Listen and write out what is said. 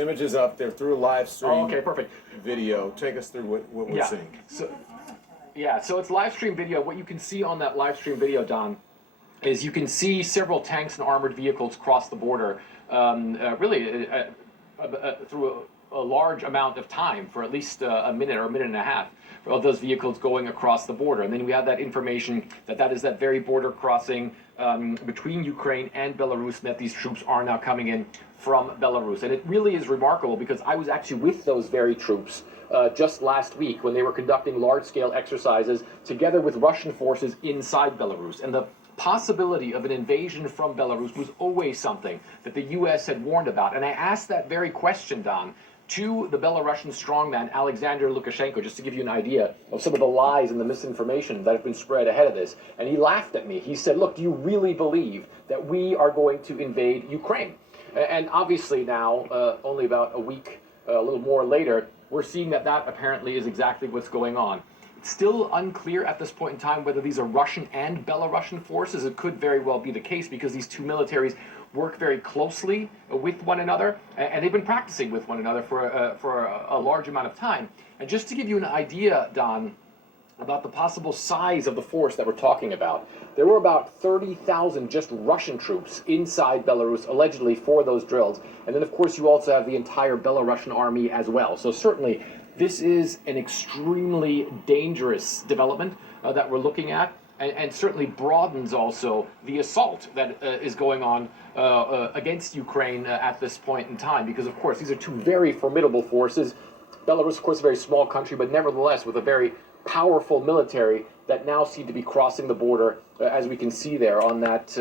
Images up there through a live stream. Oh, okay, perfect. Video. Take us through what we're seeing. So it's live stream video. What you can see on that live stream video, Don, is you can see several tanks and armored vehicles cross the border, through a large amount of time, for at least a minute or a minute and a half, of those vehicles going across the border. And then we have that information that is that very border crossing between Ukraine and Belarus, and that these troops are now coming in from Belarus. And it really is remarkable, because I was actually with those very troops just last week when they were conducting large-scale exercises together with Russian forces inside Belarus. And the possibility of an invasion from Belarus was always something that the U.S. had warned about. And I asked that very question, Don, to the Belarusian strongman, Alexander Lukashenko, just to give you an idea of some of the lies and the misinformation that have been spread ahead of this. And he laughed at me. He said, look, do you really believe that we are going to invade Ukraine? And obviously now, only about a week, a little more later, we're seeing that apparently is exactly what's going on. It's still unclear at this point in time whether these are Russian and Belarusian forces. It could very well be the case, because these two militaries work very closely with one another, and they've been practicing with one another for a large amount of time. And just to give you an idea, Don, about the possible size of the force that we're talking about, there were about 30,000 just Russian troops inside Belarus, allegedly, for those drills. And then, of course, you also have the entire Belarusian army as well. So certainly, this is an extremely dangerous development that we're looking at, and certainly broadens also the assault that is going on against Ukraine at this point in time, because, of course, these are two very formidable forces. Belarus, of course, a very small country, but nevertheless with a very powerful military that now seem to be crossing the border, as we can see there on that